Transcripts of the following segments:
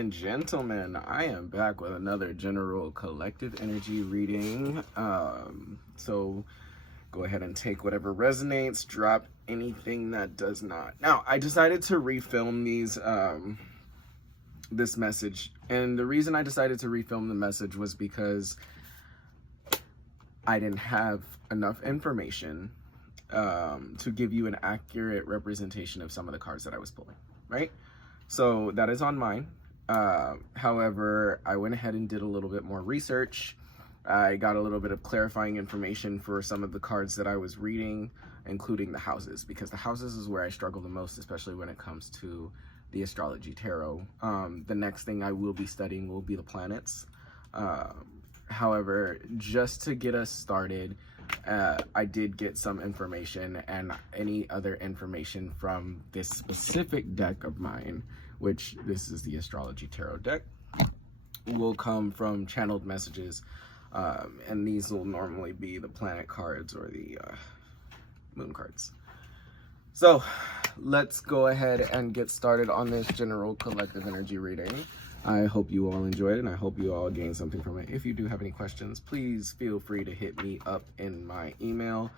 and gentlemen, I am back with another general collective energy reading. So go ahead and take whatever resonates, drop anything that does not. Now, I decided to refilm this message, and the reason I decided to refilm the message was because I didn't have enough information to give you an accurate representation of some of the cards that I was pulling, right? So that is on mine. However, I went ahead and did a little bit more research. I got a little bit of clarifying information for some of the cards that I was reading, including the houses, because the houses is where I struggle the most, especially when it comes to the astrology tarot. The next thing I will be studying will be the planets. However, just to get us started, I did get some information, and any other information from this specific deck of mine, which this is the astrology tarot deck, will come from channeled messages, and these will normally be the planet cards or the moon cards. So let's go ahead and get started on this general collective energy reading. I hope you all enjoyed it, and I hope you all gained something from it. If you do have any questions, please feel free to hit me up in my email.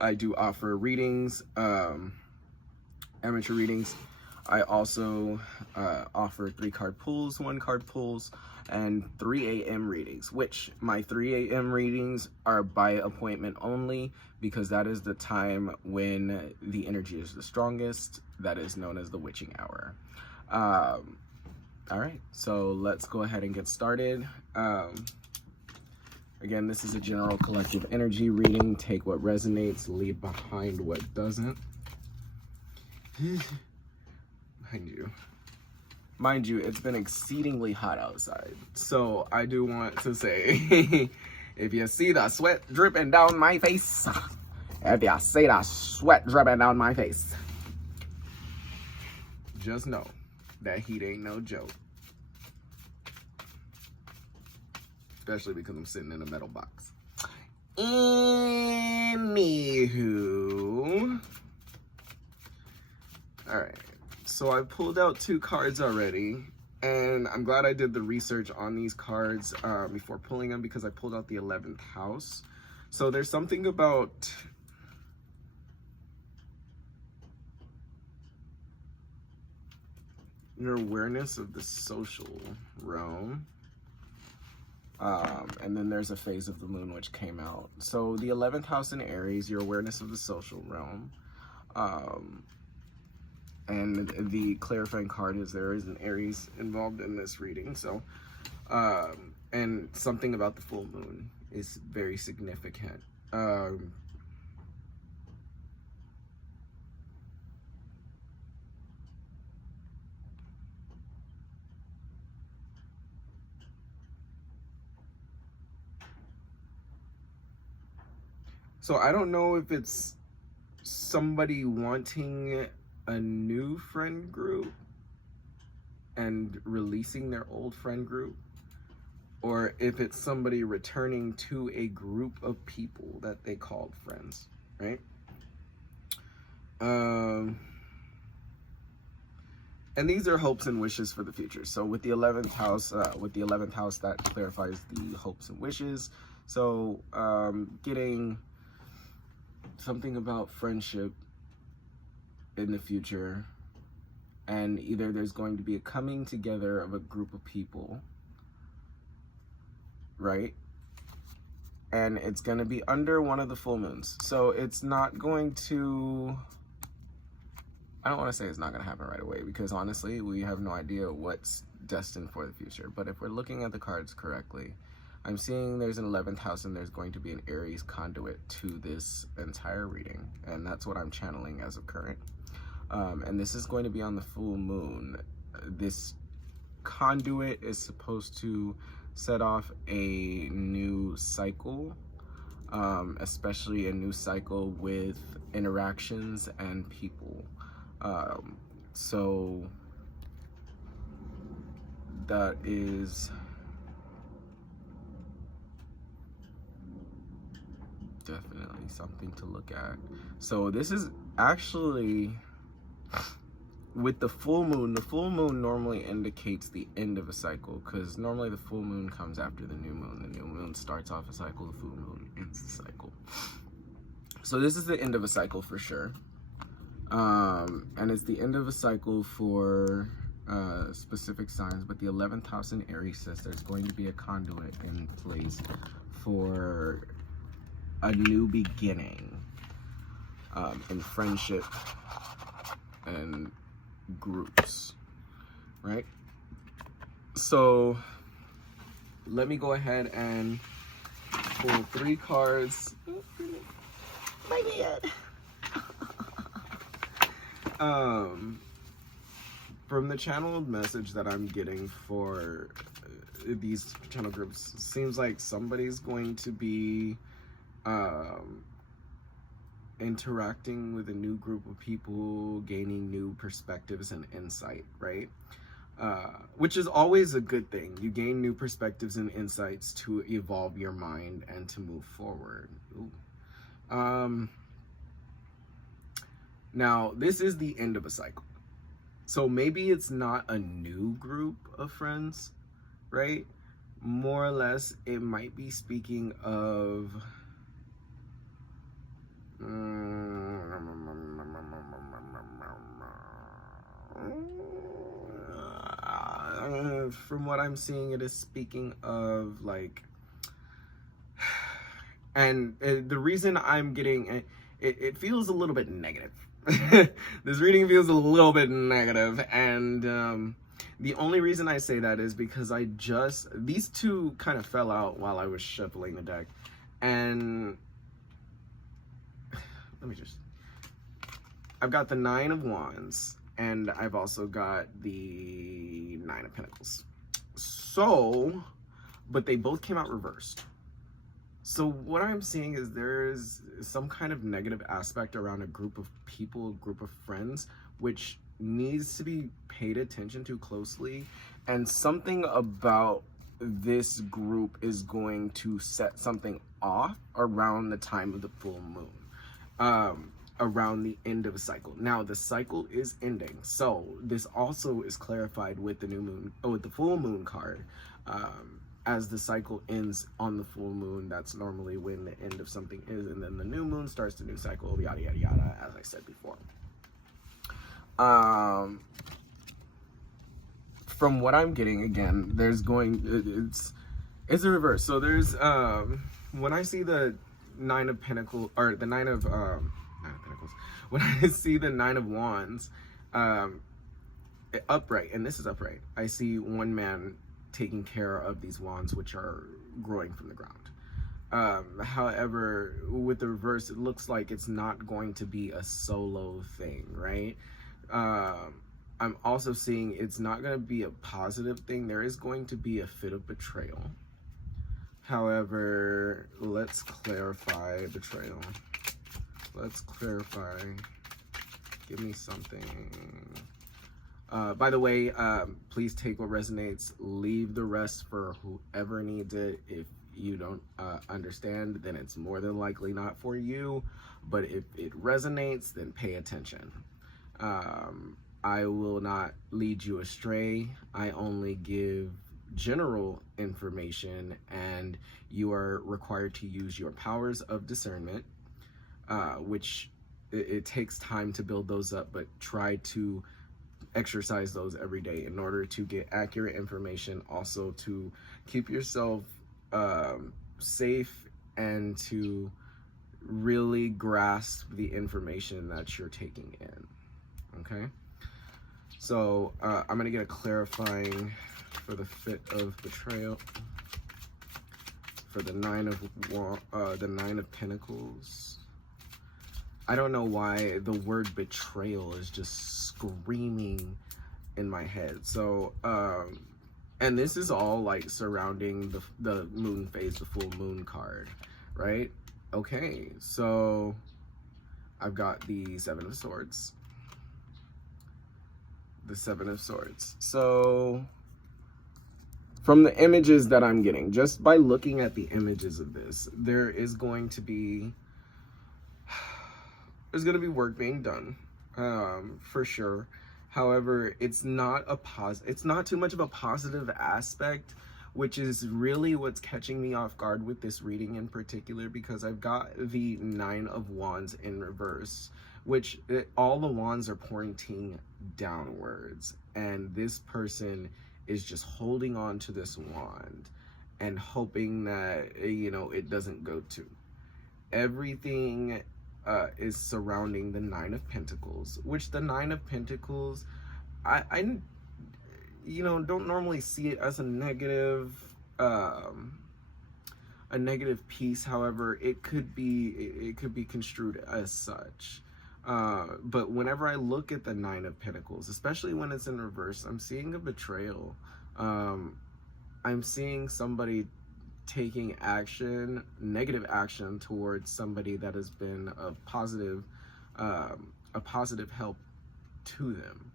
I do offer readings, amateur readings. I also offer 3-card pulls, 1-card pulls, and 3 a.m. readings, which my 3 a.m. readings are by appointment only, because that is the time when the energy is the strongest. That is known as the witching hour. All right, so let's go ahead and get started. Again, this is a general collective energy reading. Take what resonates, leave behind what doesn't. Mind you, it's been exceedingly hot outside. So I do want to say, if you see the sweat dripping down my face, just know that heat ain't no joke. Especially because I'm sitting in a metal box. Anywho. Alright. So I pulled out 2 cards already. And I'm glad I did the research on these cards before pulling them, because I pulled out the 11th house. So there's something about your awareness of the social realm, and then there's a phase of the moon which came out. So the 11th house in Aries, your awareness of the social realm, and the clarifying card is there is an Aries involved in this reading. So and something about the full moon is very significant. So I don't know if it's somebody wanting a new friend group and releasing their old friend group, or if it's somebody returning to a group of people that they called friends, right? And these are hopes and wishes for the future. So with the 11th house, that clarifies the hopes and wishes. So getting something about friendship in the future, and either there's going to be a coming together of a group of people, right? And it's going to be under one of the full moons. So it's not going to, I don't want to say it's not going to happen right away, because honestly, we have no idea what's destined for the future. But if we're looking at the cards correctly, I'm seeing there's an 11th house, and there's going to be an Aries conduit to this entire reading. And that's what I'm channeling as of current. And this is going to be on the full moon. This conduit is supposed to set off a new cycle, especially a new cycle with interactions and people. So that is definitely something to look at. So this is actually with the full moon normally indicates the end of a cycle, because normally the full moon comes after the new moon. The new moon starts off a cycle, the full moon ends the cycle. So this is the end of a cycle for sure. And it's the end of a cycle for specific signs, but the 11th house in Aries says there's going to be a conduit in place for a new beginning in friendship and groups, right? So let me go ahead and pull 3 cards. My God. From the channeled message that I'm getting for these channel groups, seems like somebody's going to be interacting with a new group of people, gaining new perspectives and insight, right? Which is always a good thing. You gain new perspectives and insights to evolve your mind and to move forward. Now, this is the end of a cycle. So maybe it's not a new group of friends, right? More or less, it might be speaking of from what I'm seeing, it is speaking of like, and the reason I'm getting it feels a little bit negative. This reading feels a little bit negative, and the only reason I say that is because these two kind of fell out while I was shuffling the deck, and I've got the 9 of Wands, and I've also got the 9 of Pentacles. So, but they both came out reversed. So what I'm seeing is there's some kind of negative aspect around a group of people, a group of friends, which needs to be paid attention to closely. And something about this group is going to set something off around the time of the full moon, around the end of a cycle. Now the cycle is ending. So this also is clarified with the new moon, with the full moon card. As the cycle ends on the full moon, that's normally when the end of something is, and then the new moon starts the new cycle, yada yada yada, as I said before. From what I'm getting, again, it's a reverse. So there's when I see the 9 of Pentacles, or the 9 of Pentacles, when I see the 9 of Wands upright, and this is upright, I see one man taking care of these wands, which are growing from the ground. However, with the reverse, it looks like it's not going to be a solo thing, right? I'm also seeing it's not going to be a positive thing. There is going to be a fit of betrayal. However, let's clarify betrayal. Let's clarify. Give me something. By the way, please take what resonates, leave the rest for whoever needs it. If you don't understand, then it's more than likely not for you. But if it resonates, then pay attention. I will not lead you astray. I only give general information, and you are required to use your powers of discernment, which it takes time to build those up, but try to exercise those every day in order to get accurate information, also to keep yourself safe and to really grasp the information that you're taking in. Okay, so I'm gonna get a clarifying for the fit of betrayal for the 9 of Pentacles. I don't know why the word betrayal is just screaming in my head. So, and this is all like surrounding the moon phase, the full moon card, right? Okay, so I've got the 7 of Swords. The 7 of Swords. So, from the images that I'm getting, just by looking at the images of this, there's going to be work being done, for sure. However, it's not too much of a positive aspect, which is really what's catching me off guard with this reading in particular, because I've got the Nine of Wands in reverse, which all the wands are pointing downwards, and this person is just holding on to this wand and hoping that, you know, it doesn't go to. Everything is surrounding the Nine of Pentacles, which the Nine of Pentacles, I you know, don't normally see it as a negative piece. However, it could be construed as such. But whenever I look at the Nine of Pentacles, especially when it's in reverse, I'm seeing a betrayal. I'm seeing somebody taking action, negative action, towards somebody that has been a positive help to them.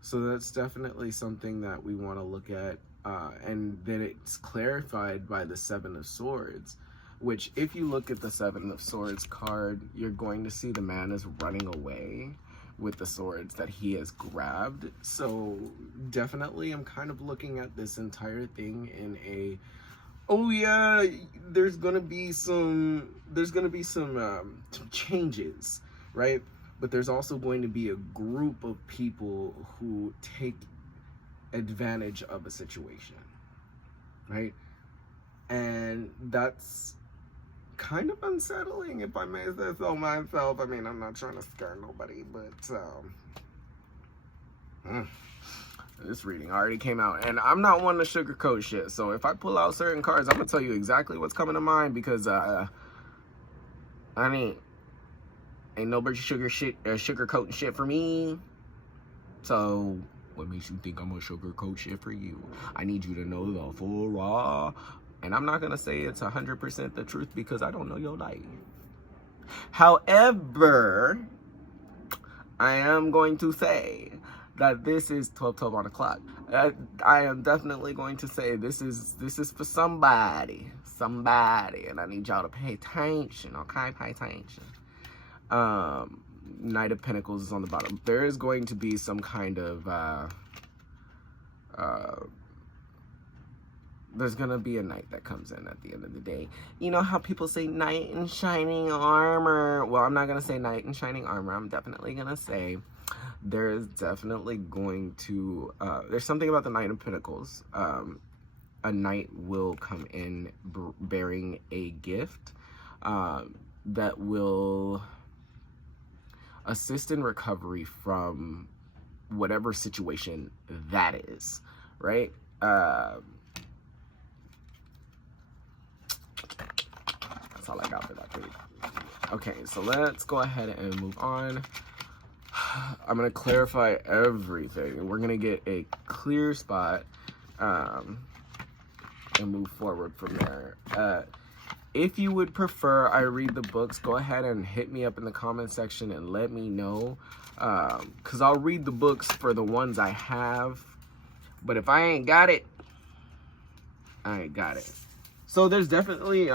So that's definitely something that we want to look at. And then it's clarified by the Seven of Swords, which, if you look at the Seven of Swords card, you're going to see the man is running away with the swords that he has grabbed. So definitely I'm kind of looking at this entire thing in a, oh yeah, there's gonna be some changes, right? But there's also going to be a group of people who take advantage of a situation, right? And that's kind of unsettling, if I may say so myself. I mean, I'm not trying to scare nobody, but this reading already came out, and I'm not one to sugarcoat shit. So if I pull out certain cards, I'm gonna tell you exactly what's coming to mind, because I mean, ain't nobody sugarcoating shit for me. So what makes you think I'm gonna sugarcoat shit for you? I need you to know the full raw. And I'm not gonna say it's 100% the truth, because I don't know your life. However, I am going to say that this is 12:12 on the clock. I am definitely going to say this is for somebody, and I need y'all to pay attention, okay? Pay attention. Knight of Pentacles is on the bottom. There is going to be some kind of there's gonna be a knight that comes in at the end of the day. You know how people say knight in shining armor? Well, I'm not gonna say knight in shining armor. I'm definitely gonna say there's definitely going to there's something about the Knight of Pentacles. A knight will come in bearing a gift that will assist in recovery from whatever situation that is, right? That's all I got for that page. Okay, so let's go ahead and move on. I'm going to clarify everything. We're going to get a clear spot and move forward from there. If you would prefer I read the books, go ahead and hit me up in the comment section and let me know. Because I'll read the books for the ones I have. But if I ain't got it, I ain't got it. So there's definitely,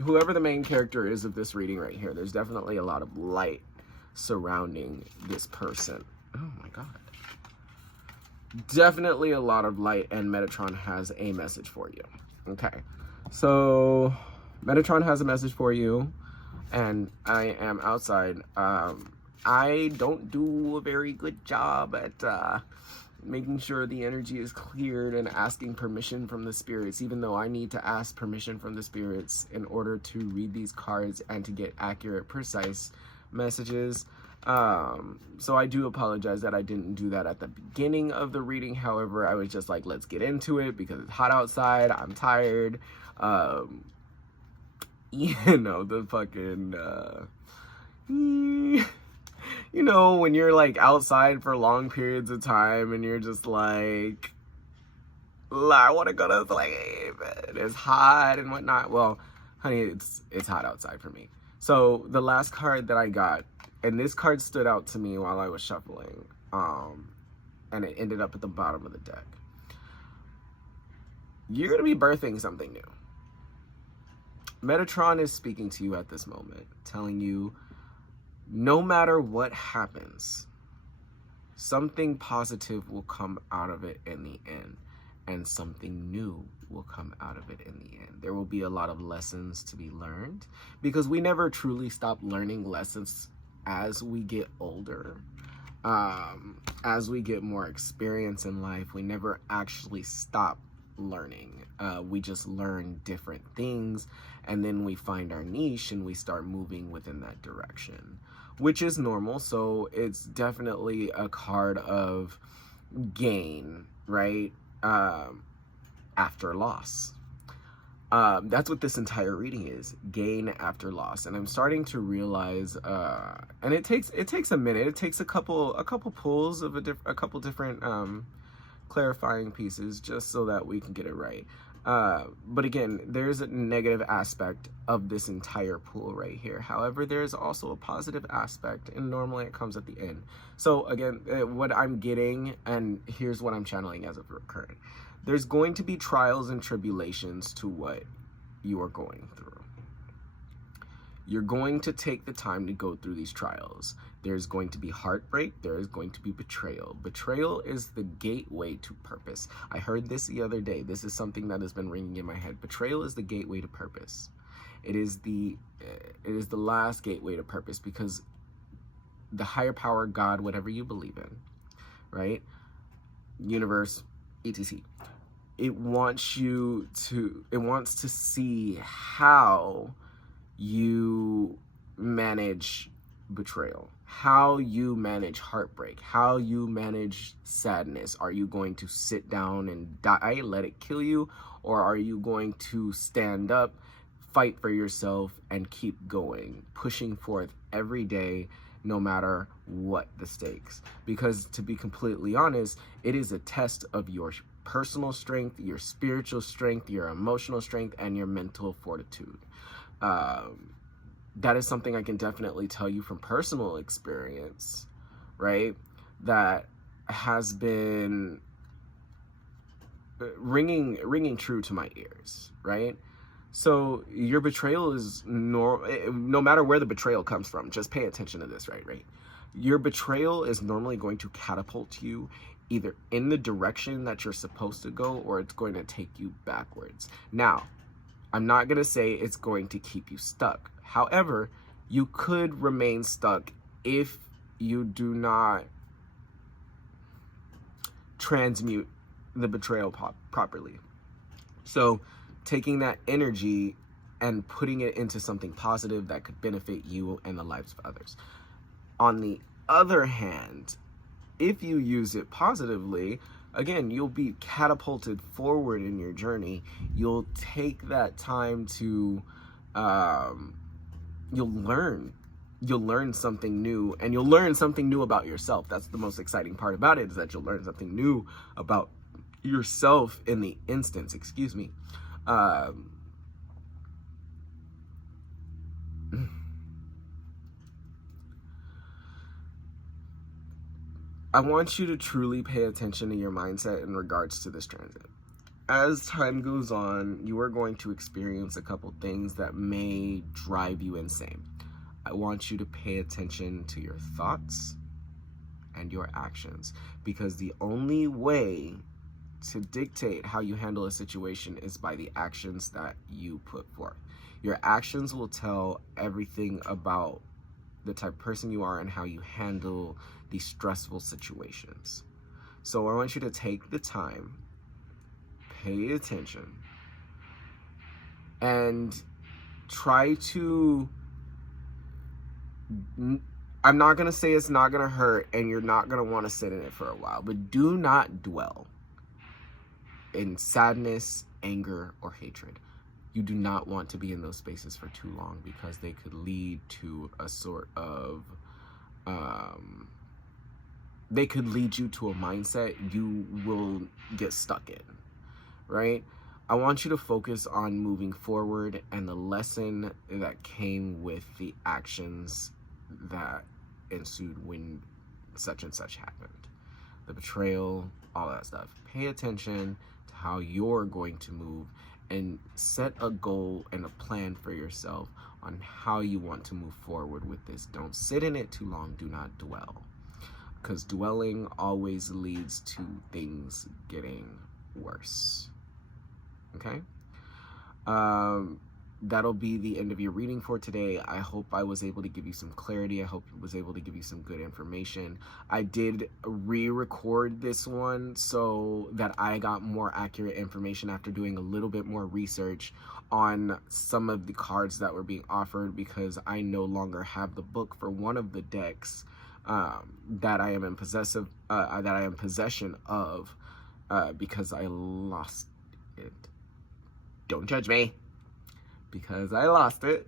whoever the main character is of this reading right here, there's definitely a lot of light surrounding this person. Oh my God. Definitely a lot of light, and Metatron has a message for you. Okay. So Metatron has a message for you, and I am outside. I don't do a very good job at making sure the energy is cleared and asking permission from the spirits, even though I need to ask permission from the spirits in order to read these cards and to get accurate, precise messages. So I do apologize that I didn't do that at the beginning of the reading. However, I was just like, let's get into it because it's hot outside. I'm tired. You know, the fucking, you know, when you're like outside for long periods of time and you're just like, I want to go to sleep, and it's hot and whatnot. Well, honey, it's hot outside for me. So the last card that I got, and this card stood out to me while I was shuffling, and it ended up at the bottom of the deck. You're going to be birthing something new. Metatron is speaking to you at this moment, telling you, no matter what happens, something positive will come out of it in the end, and something new will come out of it in the end. There will be a lot of lessons to be learned, because we never truly stop learning lessons as we get older. As we get more experience in life, we never actually stop learning. We just learn different things, and then we find our niche and we start moving within that direction, which is normal. So it's definitely a card of gain, right? After loss. That's what this entire reading is, gain after loss. And I'm starting to realize, and it takes a minute. It takes a couple pulls of a couple different clarifying pieces, just so that we can get it right. But again, there's a negative aspect of this entire pool right here. However, there's also a positive aspect, and normally it comes at the end. So again, what I'm getting, and here's what I'm channeling as of recurrent. There's going to be trials and tribulations to what you are going through. You're going to take the time to go through these trials. There's going to be heartbreak. There is going to be betrayal. Betrayal is the gateway to purpose. I heard this the other day. This is something that has been ringing in my head. Betrayal is the gateway to purpose. It is the last gateway to purpose, because the higher power, God, whatever you believe in, right? Universe, etc. It wants to see how you manage betrayal, how you manage heartbreak, how you manage sadness. Are you going to sit down and die, let it kill you, or are you going to stand up, fight for yourself, and keep going, pushing forth every day, no matter what the stakes? Because to be completely honest, it is a test of your personal strength, your spiritual strength, your emotional strength, and your mental fortitude. That is something I can definitely tell you from personal experience, right? That has been ringing true to my ears, right? So your betrayal is no matter where the betrayal comes from, just pay attention to this, right? Your betrayal is normally going to catapult you either in the direction that you're supposed to go, or it's going to take you backwards. Now, I'm not going to say it's going to keep you stuck. However, you could remain stuck if you do not transmute the betrayal properly. So taking that energy and putting it into something positive that could benefit you and the lives of others. On the other hand, if you use it positively, again, you'll be catapulted forward in your journey. You'll take that time to, you'll learn something new, and you'll learn something new about yourself. That's the most exciting part about it, is that you'll learn something new about yourself in the instance, excuse me. I want you to truly pay attention to your mindset in regards to this transit. As time goes on, you are going to experience a couple things that may drive you insane. I want you to pay attention to your thoughts and your actions, because the only way to dictate how you handle a situation is by the actions that you put forth. Your actions will tell everything about the type of person you are and how you handle these stressful situations. So I want you to take the time, pay attention, and try to, I'm not going to say it's not going to hurt and you're not going to want to sit in it for a while, but do not dwell in sadness, anger, or hatred. You do not want to be in those spaces for too long, because they could lead to a sort of, they could lead you to a mindset you will get stuck in, right? I want you to focus on moving forward and the lesson that came with the actions that ensued when such and such happened. The betrayal, all that stuff. Pay attention to how you're going to move, and set a goal and a plan for yourself on how you want to move forward with this. Don't sit in it too long. Do not dwell. because dwelling always leads to things getting worse. Okay? That'll be the end of your reading for today. I hope I was able to give you some clarity. I hope I was able to give you some good information. I did re-record this one so that I got more accurate information after doing a little bit more research on some of the cards that were being offered, because I no longer have the book for one of the decks that I am in possession of, because I lost it. Don't judge me. Because I lost it,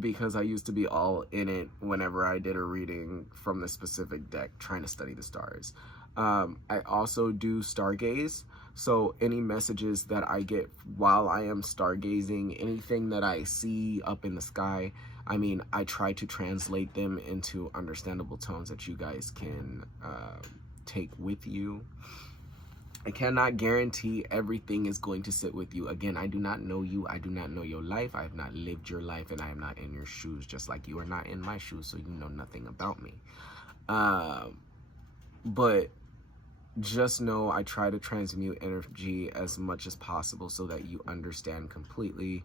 because I used to be all in it whenever I did a reading from the specific deck, trying to study the stars. I also do stargaze, so any messages that I get while I am stargazing, anything that I see up in the sky, I mean, I try to translate them into understandable tones that you guys can take with you. I cannot guarantee everything is going to sit with you. Again, I do not know you. I do not know your life. I have not lived your life, and I am not in your shoes, just like you are not in my shoes, so you know nothing about me. But just know I try to transmute energy as much as possible so that you understand completely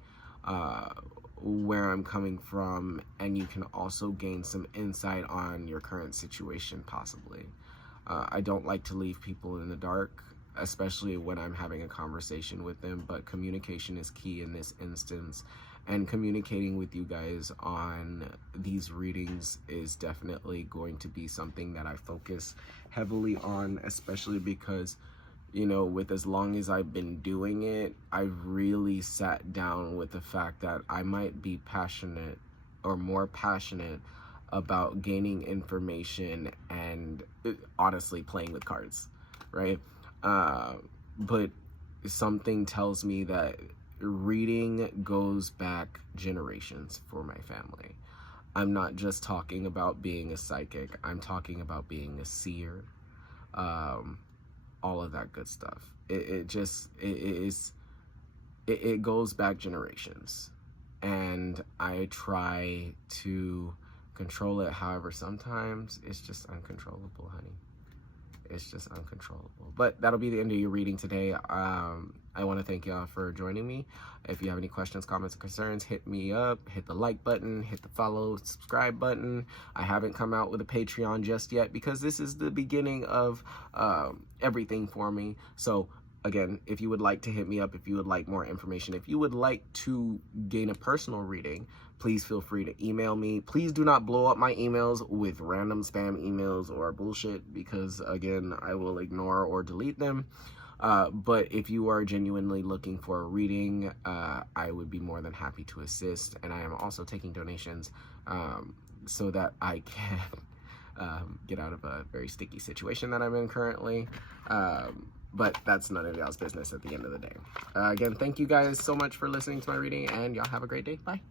where I'm coming from, and you can also gain some insight on your current situation, possibly. I don't like to leave people in the dark, especially when I'm having a conversation with them, but communication is key in this instance, and communicating with you guys on these readings is definitely going to be something that I focus heavily on, especially because, you know, with as long as I've been doing it, I've really sat down with the fact that I might be passionate, or more passionate, about gaining information and honestly playing with cards, right? But something tells me that reading goes back generations for my family. I'm not just talking about being a psychic. I'm talking about being a seer, all of that good stuff. It goes back generations, and I try to control it. However, sometimes it's just uncontrollable, honey. It's just uncontrollable. But that'll be the end of your reading today. I want to thank y'all for joining me. If you have any questions, comments, or concerns, hit me up. Hit the like button, hit the follow, subscribe button. I haven't come out with a Patreon just yet because this is the beginning of everything for me. So again, if you would like to hit me up, if you would like more information, if you would like to gain a personal reading, please feel free to email me. Please do not blow up my emails with random spam emails or bullshit, because again, I will ignore or delete them. But if you are genuinely looking for a reading, I would be more than happy to assist. And I am also taking donations so that I can get out of a very sticky situation that I'm in currently. But that's none of y'all's business at the end of the day. Again, thank you guys so much for listening to my reading, and y'all have a great day. Bye.